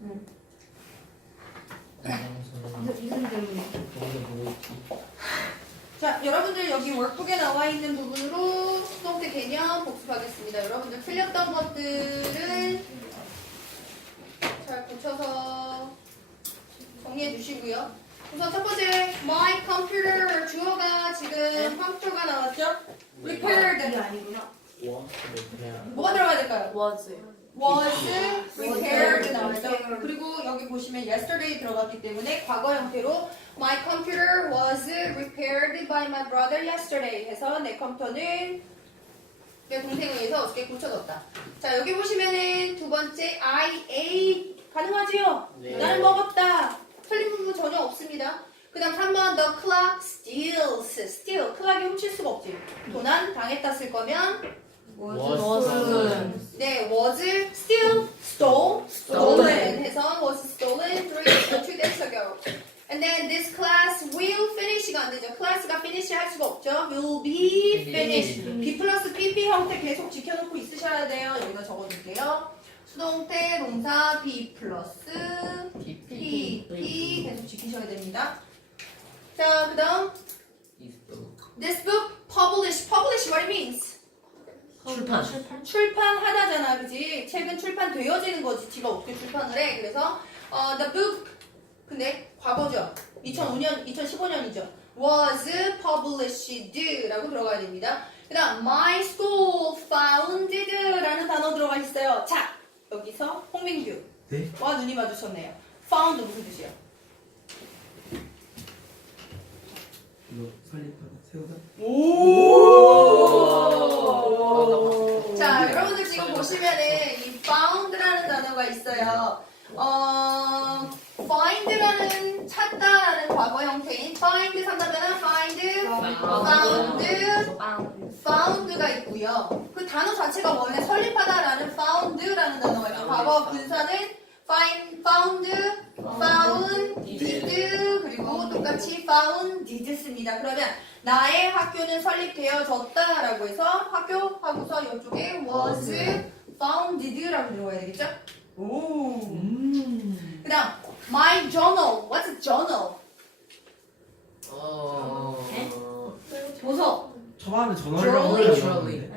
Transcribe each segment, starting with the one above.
때문에? 자, 여러분들 여기 월북에 나와 있는 부분으로 수동태 개념 복습하겠습니다. 여러분들 틀렸던 것들은 잘 고쳐서 정리해 주시고요. 우선 첫 번째, my computer 주어가 지금 컴퓨터가 나왔죠? repaired. 아니구나. 뭐가 들어가야 될까요? was. Was repaired 나왔죠? 그리고 여기 보시면 yesterday 들어갔기 때문에 과거 형태로 my computer was repaired by my brother yesterday 해서 내 컴퓨터는 내 동생에 의해서 어떻게 고쳐졌다. 자 여기 보시면은 두 번째 I ate 가능하지요? 네. 나는 먹었다. 틀린 부분 전혀 없습니다. 그 다음 3번 the clock steals steal 클락이 훔칠 수가 없지. 도난 당했다 쓸 거면 was. 네, was still stole, stolen 해서 was stolen three, two days ago. And then this class will finish가 안 되죠. 클래스가 finish 할 수가 없죠. will be finished. B 플러스 PP 형태 계속 지켜놓고 있으셔야 돼요. 여기다 적어줄게요. 수동태 동사 B 플러스 PP 계속 지키셔야 됩니다. 자, 그 다음 This book published. Publish what it means? 출판. 출판하다잖아, 그지? 책은 출판되어지는 거지. 지가 어떻게 출판을 해? 그래서 어, the book 근데 과거죠. 2005년, 2015년이죠. was published라고 들어가야 됩니다. 그다음 my school founded라는 단어 들어가 있어요. 자, 여기서 홍민규 네? 와 눈이 마주쳤네요. found 무슨 뜻이야? 이거 살림하다 세우다? 오. 지금 보시면은 이 found라는 단어가 있어요. 어, find라는 찾다라는 과거 형태인 find 산다면 find, found, found가 있고요. 그 단어 자체가 원래 설립하다라는 found라는 단어가 있고 과거 분사는 find, found, found, did 그리고 똑같이 found, did 씁니다. 그러면 나의 학교는 설립되어졌다 라고 해서 학교 하고서 이쪽에 was founded라고 들어가야 되겠죠? 오. 음. 그 다음 my journal. What's a journal? 어. 도서. 처음에 전월이라고 Journal?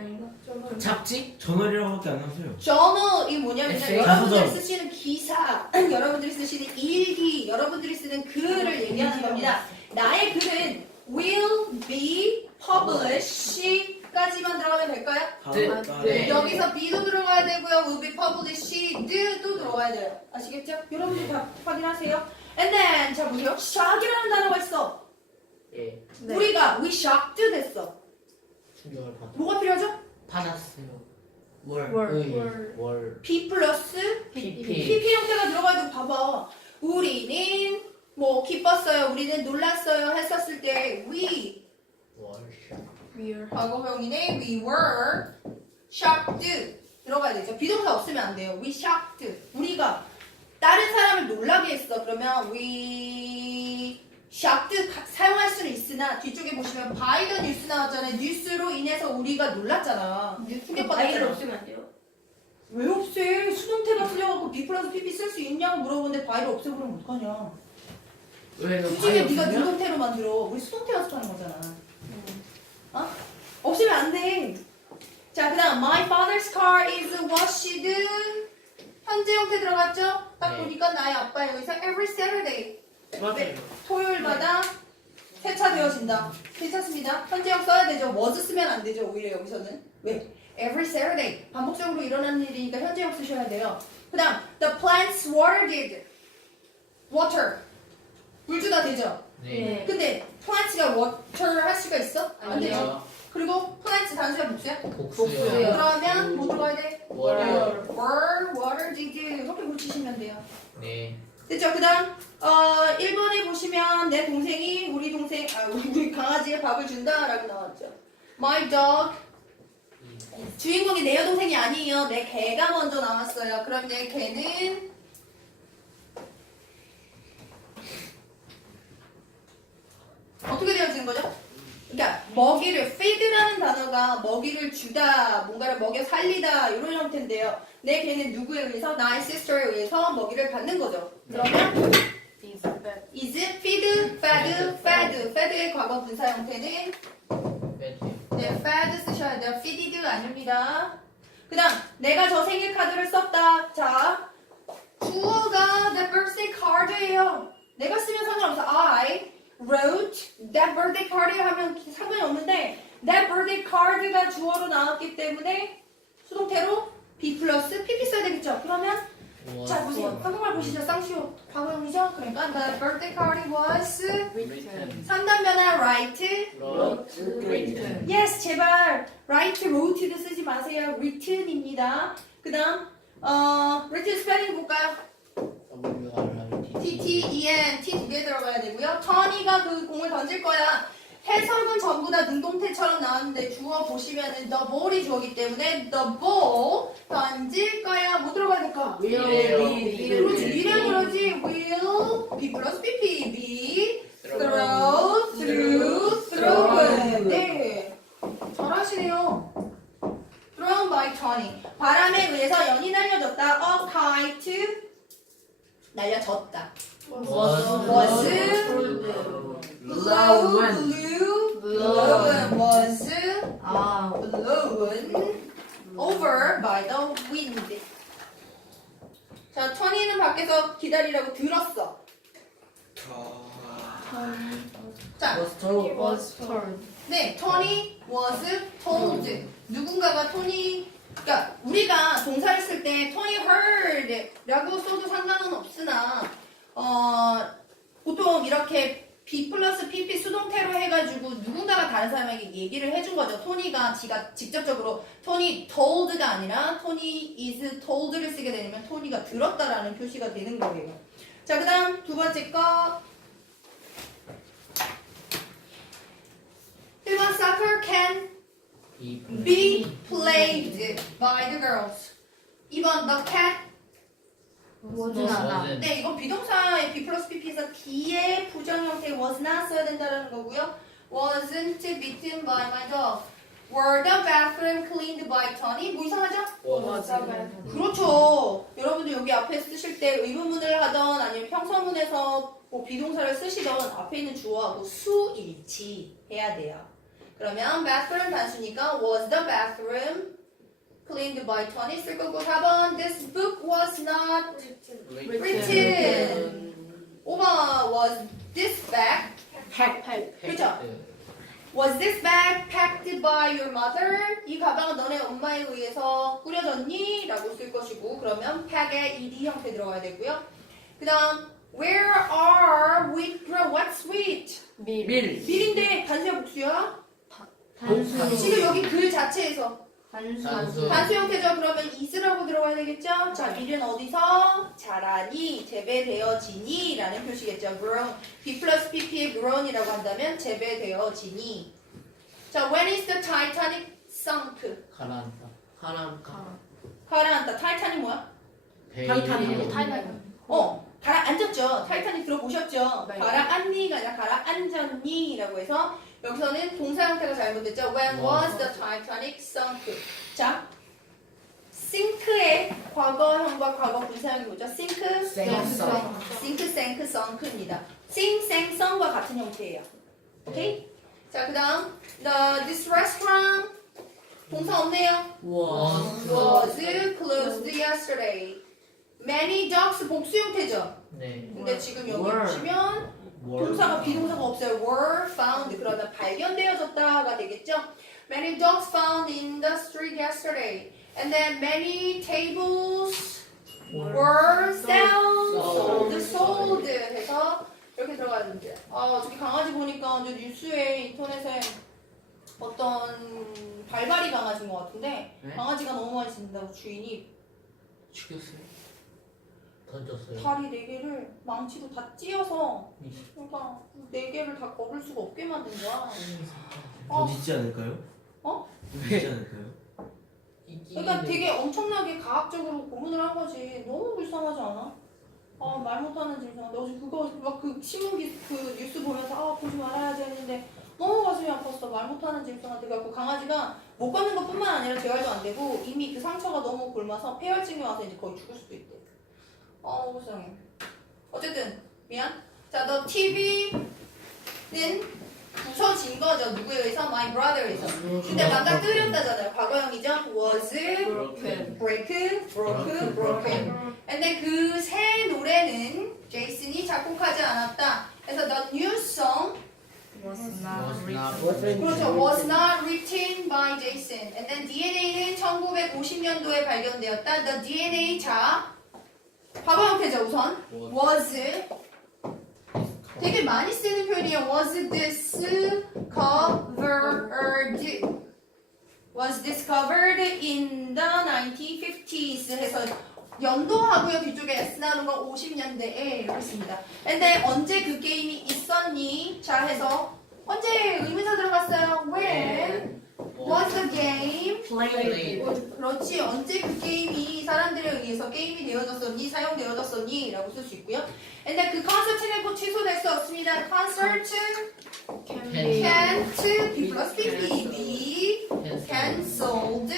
잡지? 전월이라고밖에 안 하세요 journal이 뭐냐면 에세이? 여러분들이 자소서. 쓰시는 기사, 여러분들이 쓰시는 일기, 여러분들이 쓰는 글을 얘기하는 겁니다. 나의 글은 will be publish까지만 들어가면 될까요? 네. 달에 네. 여기서 be도 들어가야 되고요. will be published도 들어가야 돼요. 아시겠죠? 여러분들 다 확인하세요. And then 자 보세요. shock이라는 단어가 있어. 예. 네. 우리가 we shocked 됐어. 충격을 받. 뭐가 필요하죠? 받았어요. 월. 월. 의. 월. 월. B 플러스 PP. PP 형태가 들어가야 돼. 봐봐. 우리는 뭐 기뻤어요. 우리는 놀랐어요. 했었을 때 we 월. We're. 과거형이네. We were shocked 들어가야 되죠. 비동사 없으면 안 돼요. We shocked. 우리가 다른 사람을 놀라게 했어. 그러면 we 가- 사용할 수는 있으나 뒤쪽에 보시면 the news 나왔잖아요. 뉴스로 인해서 우리가 놀랐잖아. 아이들 충격받았잖아. 없으면 안 돼요? 왜 없애? 수동태가 틀려갖고 B 플러스 PP 쓸 수 있냐고 물어보는데 바이를 없애버리면 어떡하냐. 왜 굳이 왜 네가 수동태로 만들어? 우리 수동태 연습하는 거잖아. 어? 없으면 안 돼. 자, 그 다음 My father's car is washed. 현재 형태 들어갔죠? 딱 네. 보니까 나의 아빠 여기서 every Saturday 토요일마다 세차되어진다. 괜찮습니다. 현재형 써야 되죠. was 쓰면 안 되죠. 오히려 여기서는. 왜? Every Saturday. 반복적으로 일어나는 일이니까 현재형 쓰셔야 돼요. 그 다음 The plants watered. Water. 물 주다 되죠. 네. 근데 plants가 water 할 수가 있어? 안 되죠. 아니요. 그리고 plants 단수야 복수야? 복수요. 그러면 뭐 들어가야 돼? 월. were, water did. 이렇게 고치시면 돼요. 네. 됐죠? 그 다음, 어, 1번에 보시면 내 동생이 우리 동생, 아, 우리 강아지에 밥을 준다 라고 나왔죠. My dog. 주인공이 내 여동생이 아니에요. 내 개가 먼저 나왔어요. 그럼 내 개는 어떻게 되어지는 거죠? 그러니까 먹이를 feed라는 단어가 먹이를 주다, 뭔가를 먹여 살리다 이런 형태인데요. 내 걔는 누구에 의해서? 나의 sister에 의해서 먹이를 받는 거죠. 그러면 is feed, fed, fed. fed의 과거 분사 형태는. 네, fed 쓰셔야 돼요. feeded 아닙니다. 그 다음, 내가 저 생일 카드를 썼다. 자, 주어가 the birthday card예요. 내가 쓰면 상관없어. I wrote that birthday card 하면 상관이 없는데 that birthday card가 주어로 나왔기 때문에 수동태로 be 플러스 pp 써야 되겠죠. 그러면 자 보세요. 한국말 보시죠. 쌍시오 과거형이죠. 그러니까 the birthday card was written. 3단 변화 write wrote. written. yes 제발 write wrote도 쓰지 마세요. written입니다. 그 다음 어 written 스펠링 볼까요? T T E N T 두 개 들어가야 되고요. 터니가 그 공을 던질 거야. 해석은 전부 다 능동태처럼 나왔는데 주어 보시면은 the ball이 주어기 때문에 the ball 던질 거야. 뭐 들어가야 될까? will 그렇지. will은 그러지. will be 플러스 pp be throw through thrown. 네. 잘하시네요. thrown by Tony. 바람에 의해서 연이 날려졌다. a kite 날려졌다. was was blown. blew blown was 아, blown over by the wind. 자, 천이는 밖에서 기다리라고 들었어. 자, was told. 네, 토니 was told. 누군가가 토니, 그러니까 우리가 동사를 쓸때 토니 heard라고 써도 상관은 없으나, 어, 보통 이렇게 B 플러스 PP 수동태로 해가지고 누군가가 다른 사람에게 얘기를 해준 거죠. 토니가 지가 직접적으로 토니 told가 아니라 토니 is told를 쓰게 되면 토니가 들었다라는 표시가 되는 거예요. 자, 그 다음 두 번째 거. 1번 soccer can be be played by the girls. 2번 the cat. Wasn't 않아. wasn't 네, 이건 비동사의 B 플러스 PP에서 D의 부정 형태 was not 써야 된다는 거고요. wasn't beaten by my dog. were the bathroom cleaned by Tony? 뭐 이상하죠? 그렇죠. 여러분들 여기 앞에 쓰실 때 의문문을 하던 아니면 평서문에서 뭐 비동사를 쓰시던 앞에 있는 주어하고 수일치 해야 돼요. 그러면 bathroom 단수니까 was the bathroom cleaned by Tony 쓸 거고 4번 this book was not written 5번 was this bag 그죠? Was this bag packed by your mother? 이 가방은 너네 엄마에 의해서 꾸려졌니? 라고 쓸 것이고 그러면 pack에 ed 형태 들어가야 되고요. 그 다음 Where are wheat grow? What's wheat? 밀. 밀 밀인데 단수야 복수야? 단수. 지금 여기 글 자체에서 단수. 단수. 단수 형태죠. 그러면 is라고 들어가야 되겠죠? 자, 밀은 어디서 자라니, 재배되어지니 라는 표시겠죠. grown. B 플러스 pp의 grown이라고 한다면 재배되어지니. 자, when is the Titanic sunk? 가라앉다 가라앉다 가라앉다. 타이탄이 뭐야? 타이타닉 타이타닉. 어, 가라앉았죠. 타이타닉 들어보셨죠? 네. 가라앉니가 아니라 가라앉았니라고 해서 여기서는 동사 형태가 잘못됐죠. When was the Titanic sunk? 자, sink의 과거형과 과거 분사형이 뭐죠? sink, 생성. sink, sank, sunk입니다. sing, sang, song과 같은 형태예요. 오케이? 자, 그 다음 the this restaurant 동사 없네요. was was closed yesterday. Many dogs 복수 형태죠. 네 근데 지금 여기. 보시면 동사가 비동사가 없어요. were found 그러면 발견되어졌다가 되겠죠. Many dogs found in the street yesterday. And then many tables were sold, sold, sold. 해서 이렇게 들어가는데. 아 저기 강아지 보니까 이제 뉴스에 인터넷에 어떤 발발이 강아지인 것 같은데 네? 강아지가 너무 많이 짖는다고 주인이 죽였어요 던졌어요 다리 네 개를 망치로 다 찧어서 네. 그러니까 네 개를 다 걸을 수가 없게 만든 거야. 더 어, 짓지 않을까요? 어? 더 짓지 않을까요? 그러니까 되게 엄청나게 과학적으로 고문을 한 거지. 너무 불쌍하지 않아? 아, 말 못하는 짐승. 너 어제 그거 막 그 신문 기, 그 뉴스 보면서 아 보지 말아야지 했는데 너무 가슴이 아팠어. 말 못하는 짐승한테 갖고 강아지가 못 걷는 것뿐만 아니라 재활도 안 되고 이미 그 상처가 너무 곪아서 폐혈증이 와서 이제 거의 죽을 수도 있대. 어, 불쌍해. 어쨌든 미안. 자, 너 TV는 부서진 거죠. 누구에 의해서? My brother에서. 근데 아까 끓였다잖아요. 과거형이죠. was broken. break, broke, broken. 근데 그새 노래는 제이슨이 작곡하지 않았다. 그래서 the new song was not written. 그렇죠. was not written by Jason. And then DNA는 1950년도에 발견되었다. The DNA 자 과거 형태죠 우선. was 되게 많이 쓰는 표현이에요. was discovered was discovered in the 1950s 해서 연도하고요 뒤쪽에 S 나오는 건 50년대에 이렇게 씁니다. 근데 언제 그 게임이 있었니? 자 해서 언제 의문사 들어갔어요? When was the game? Played. 그렇지 언제 그 게임이 사람들에 의해서 게임이 되어졌었니? 사용되어졌었니? 라고 쓸 수 있고요. 근데 그 콘서트는 곧 취소될 수 없습니다. 콘서트 Can Can. be. can't be plus be be cancelled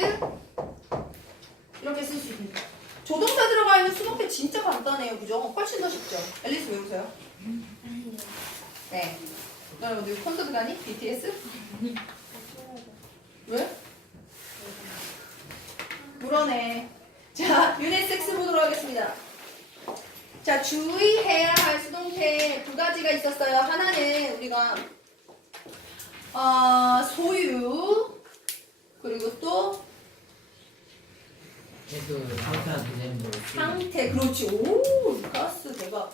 이렇게 쓸 수 있습니다. 조동사 들어가 있는 수동태 진짜 간단해요, 그죠? 훨씬 더 쉽죠. 앨리스 외우세요. 네. 너 어디 콘서트 가니? BTS? 왜? 물어내. 자, 유닛 6 보도록 하겠습니다. 자, 주의해야 할 수동태 두 가지가 있었어요. 하나는 우리가 어, 소유 그리고 또그뭐 상태 그렇지 오 루카스 내가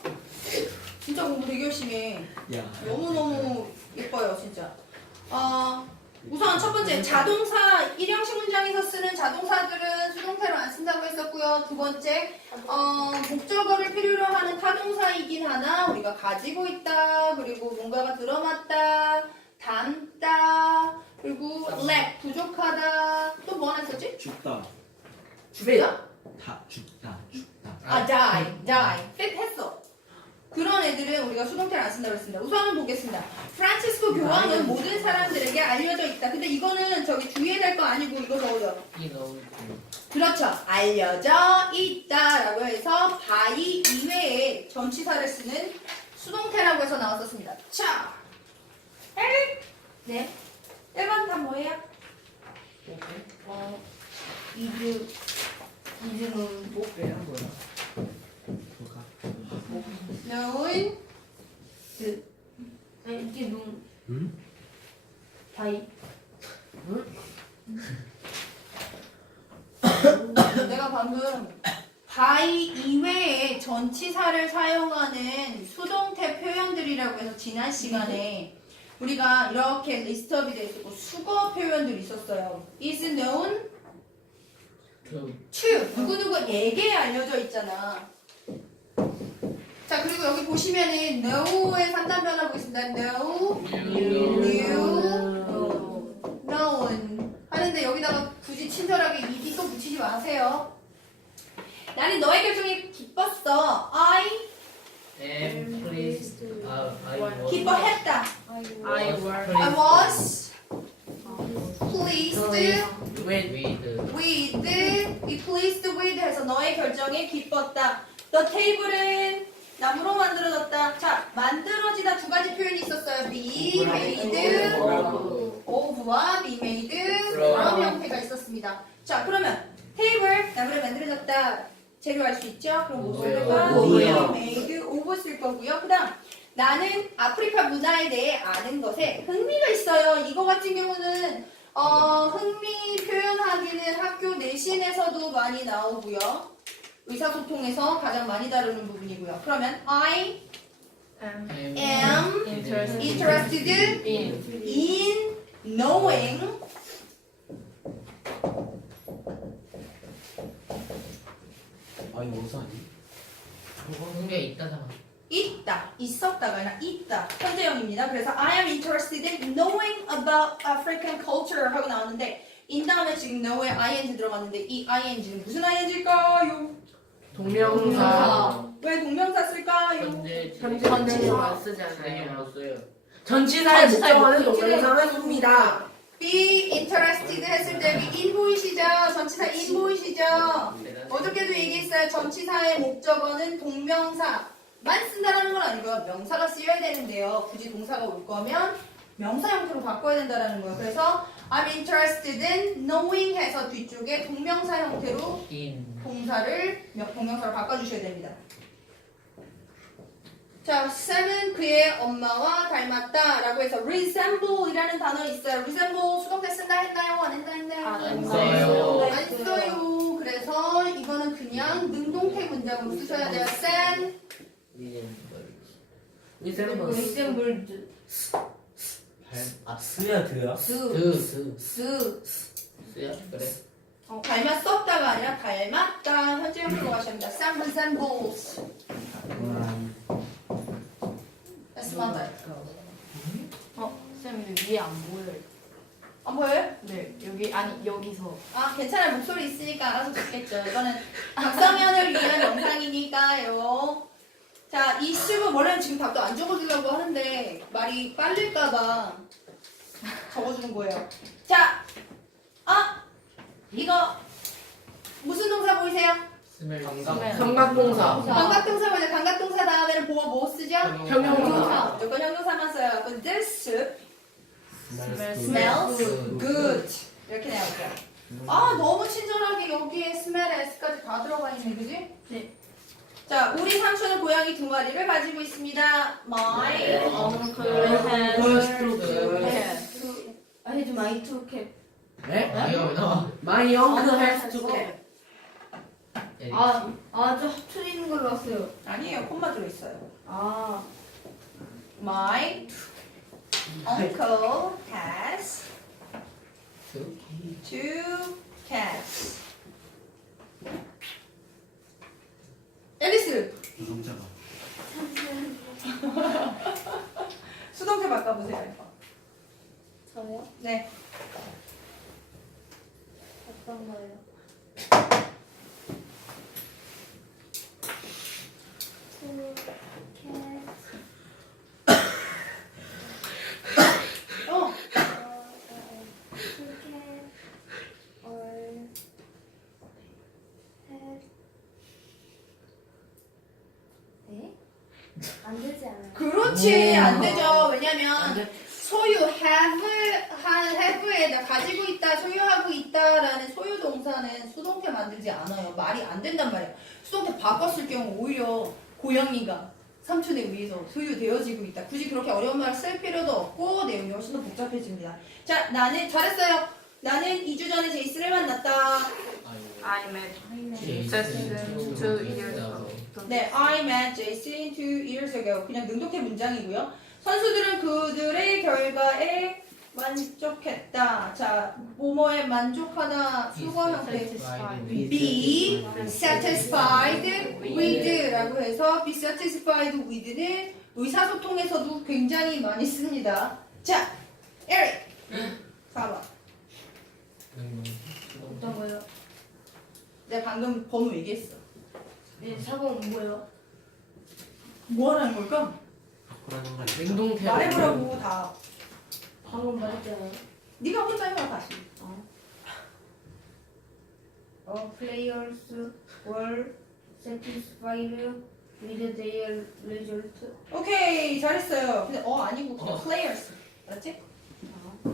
진짜 공부 되게 열심히 해 야. 너무너무 예뻐요 진짜 어, 우선 첫 번째 자동사 일형식 문장에서 쓰는 자동사들은 수동태로 안 쓴다고 했었고요 두 번째 어, 목적어를 필요로 하는 타동사이긴 하나 우리가 가지고 있다 그리고 뭔가가 들어맞다 담다 그리고 lack 부족하다 또 뭐 하나 있었지? 죽다. 주배야? 다 죽다. 죽다. 아, die, die. fit 했 애들은 우리가 수동태를 안 쓴다고 했습니다. 우선은 보겠습니다. 프란치스코 교황은 모든 사람들에게 알려져 있다. 근데 이거는 저기 주의해야 될 거 아니고 이거 너무 그렇죠. 알려져 있다라고 해서 by 이외에 전치사를 쓰는 수동태라고 해서 나왔었습니다. 자, 1. 네. 1번 답 뭐예요? 어, 이즈. 이즈는 뭐? 빼한 거야. Known 아니, 이게 눈. 응? 다이. 내가 방금 by 이외에 전치사를 사용하는 수동태 표현들이라고 해서 지난 시간에 우리가 이렇게 리스트업이 돼 있었고 수거 표현들이 있었어요. is known 그 to 누구누구에게 알려져 있잖아. 자 그리고 여기 보시면은 know의 3단 변하고 있습니다. know, knew, known 하는데 여기다가 굳이 친절하게 ed 또 붙이지 마세요. 나는 너의 결정에 기뻤어. I am pleased. 아, I was. 기뻐했다. I was. I was pleased with with be pleased with 해서 너의 결정에 기뻤다. The table은 나무로 만들어졌다. 자, 만들어지다 두 가지 표현이 있었어요. be made of와 be made from 형태가 있었습니다. 자, 그러면 테이블 나무로 만들어졌다. 재료 알 수 있죠? 그럼? 오브요. be made of 쓸 거고요. 그다음 나는 아프리카 문화에 대해 아는 것에 흥미가 있어요. 이거 같은 경우는 어, 흥미 표현하기는 학교 내신에서도 많이 나오고요. 의사소통에서 가장 많이 다루는 부분이고요. 그러면 I am am interested in. in knowing 아 이거 어디서 아니? 한게 있다잖아. 있다, 있었다가 아니라 있다. 현재형입니다. 그래서 I am interested in knowing about African culture 하고 나오는데 in 다음에 지금 know에 ing 들어갔는데 이 ing는 무슨 ing일까요? 동명사. 왜 동명사 쓸까요? 현재 현재 현재는 안 쓰지 않아요. 없어요. 전치사의 목적어는 동명사는 섭니다. be interested 했을 때 in 보이시죠? 전치사 in 보이시죠? 어저께도 얘기했어요. 전치사의 목적어는 동명사만 쓴다라는 건 아니고요. 명사가 쓰여야 되는데요. 굳이 동사가 올 거면 명사 형태로 바꿔야 된다라는 거예요. 그래서 I'm interested in knowing 해서 뒤쪽에 동명사 형태로 in 동사를 명- 동명사로 바꿔주셔야 됩니다. 자, 쌤은 그의 엄마와 닮았다 라고 해서 resemble이라는 단어 있어요. resemble 수동태 쓴다 했나요? 안 했나 했나요? 안 했어요. 안 했어요. 그래서 이거는 그냥 능동태 문장으로 쓰셔야 돼요. 쌤 resemble 리셈블드 아 스며들어? 스스스 스야 그래 어, 닮았었다가 아니라 닮았다. 현재 합니다. 쌤 resembles. 음, That's. 어? 쌤 여기 위에 안 보여요 안 보여요? 네 여기 아니 여기서 아 괜찮아요 목소리 있으니까 알아서 듣겠죠 이거는 박성현을 위한 영상이니까요 자이 식은 원래는 지금 답도 안 적어주려고 하는데 말이 빨릴까봐 적어주는 거예요 자 아 이거 무슨 동사 보이세요? 스멜 감각. 감각동사. 감각동사 보이죠? 감각동사 다음에는 보어 뭐 쓰죠? 형용사. 무조건 형용사만 써요 그럼 this soup smells good. 이렇게 나오죠 아 너무 친절하게 여기에 스멜 S까지 다 들어가 있네 그지? 네. 자 우리 삼촌은 고양이 두 마리를 가지고 있습니다 My uncle has two I had my two cap 네? 아니요 나 My uncle has two cats. 아 아 저 합쳐 있는 걸로 왔어요 아니에요 콤마 들어있어요 아 My uncle has two cats 앨리스 깜짝아 수동태 바꿔보세요 저요? 네 어떤 거요? 어. 네? 안 되지 않아요? 그렇지. 오. 안 되죠. 왜냐면 소유 have 한 have에다 가지고 있다 소유하고 있다라는 소유 동사는 수동태 만들지 않아요. 말이 안 된단 말이야. 수동태 바꿨을 경우 오히려 고양이가 삼촌에 의해서 소유되어지고 있다. 굳이 그렇게 어려운 말 쓸 필요도 없고 내용이 훨씬 더 복잡해집니다. 자 나는 잘했어요. 나는 2주 전에 제이스를 만났다. I met Jason two years ago 네, I met Jason two years ago. 그냥 능동태 문장이고요. 선수들은 그들의 결과에 만족했다. 자, 뭐뭐에 만족하다. 수거 형태. Be satisfied with라고 해서 be satisfied with는 의사소통에서도 굉장히 많이 씁니다. 자, 에릭. 4번. 어떤 거요? 내가 방금 번호 얘기했어. 네 4번 뭐예요? 뭐 하라는 걸까? 바꾸라는 거 아니야? 능동태. 말해보라고 다. 방금 말했잖아요 네가 혼자 해봐 다시. Uh, players were satisfied with their result. 오케이 잘했어요. 근데 어 아니고 그냥 players 맞지?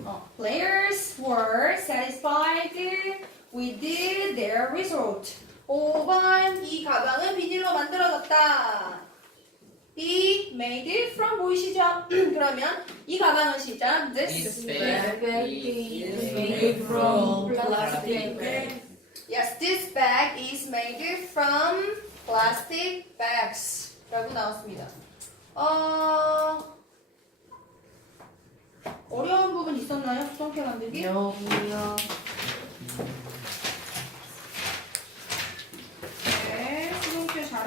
어 players were satisfied with their result. 5번 이 가방은 비닐로 만들어졌다. 이 made from 보이시죠? 그러면 이 가방은 시작 This this bag is made from plastic. yes this bag is made from plastic bags 라고 나왔습니다. 어 어려운 부분 있었나요? 수동태 만들기? 여기요.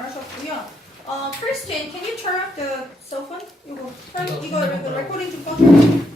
수동태 잘하셨고요. 어, Christian, can you turn off the cell phone? 이거, turn, 이거, 이거 레코딩 좀 꺼줘.